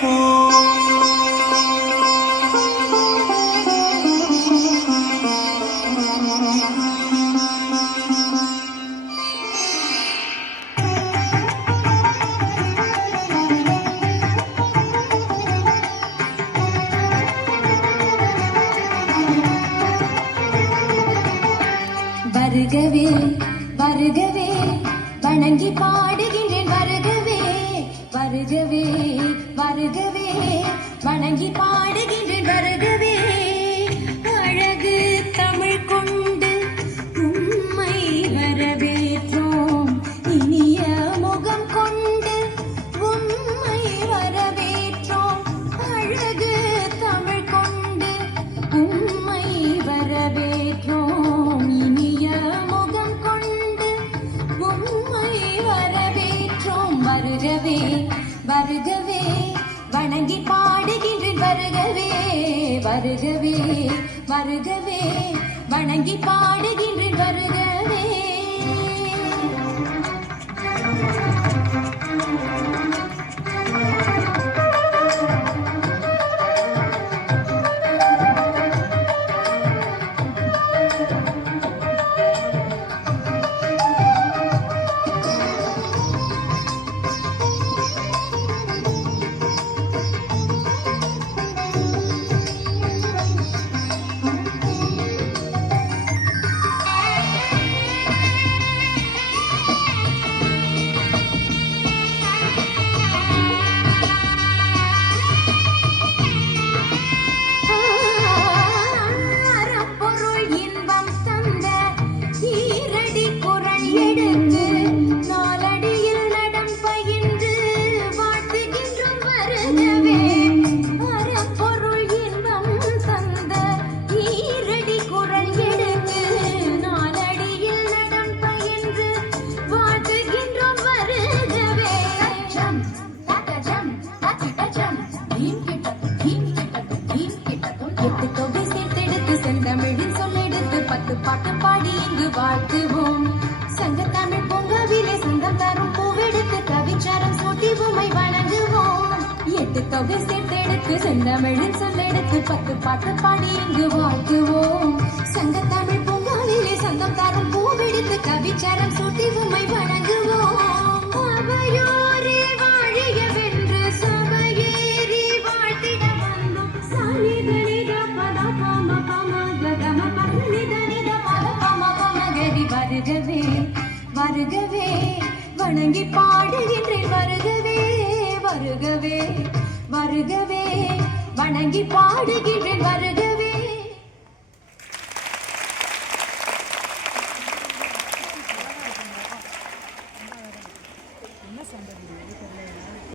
பூ வருகவே வருகவே வணங்கி பாடுகின்றேன் வருகவே வருகவே வருகவே வணங்கி பாடுகின்றேன் வருகவே அழகு தமிழ் கொண்டு உம்மை வரவேற்றோம் இனிய முகம் கொண்டு உம்மை வரவேற்றோம் அழகு தமிழ் கொண்டு உம்மை வரவேற்றோம் இனிய முகம் கொண்டு உம்மை வரவேற்றோம் வருகவே வருகவே வணங்கி பாடுகின்றேன் வருகவே வருகவே வருகவே வணங்கி பாடுகின்றேன் வருகவே செந்தமிழில் சொல்லெடுத்து 10 பாட்டு பாடி இங்கு வாழ்த்துவோம் சங்கத்தமிழ் பொங்கவிலே சங்கம் தரும் பூவெடுத்து கவிச்சாரம் சூட்டி உம்மை வணங்குவோம் 8 தொகை சேர்த்தெடுத்து செந்தமிழில் சொல்லெடுத்து 10 பாட்டு பாடி இங்கு வாழ்த்துவோம் சங்கத்தமிழ் பொங்கவிலே சங்கம் தரும் பூவெடுத்து கவிச்சாரம் சூட்டி உம்மை வணங்குவோம் அவையோரே வாழியவென்று சபையேறி வாழ்த்திட வந்தோம் சாலிதனித பதபம வருகவே வருகவே வணங்கி பாடுகின்றேன் வருகவே வருகவே வருகவே வணங்கி பாடுகின்றேன் வருகவே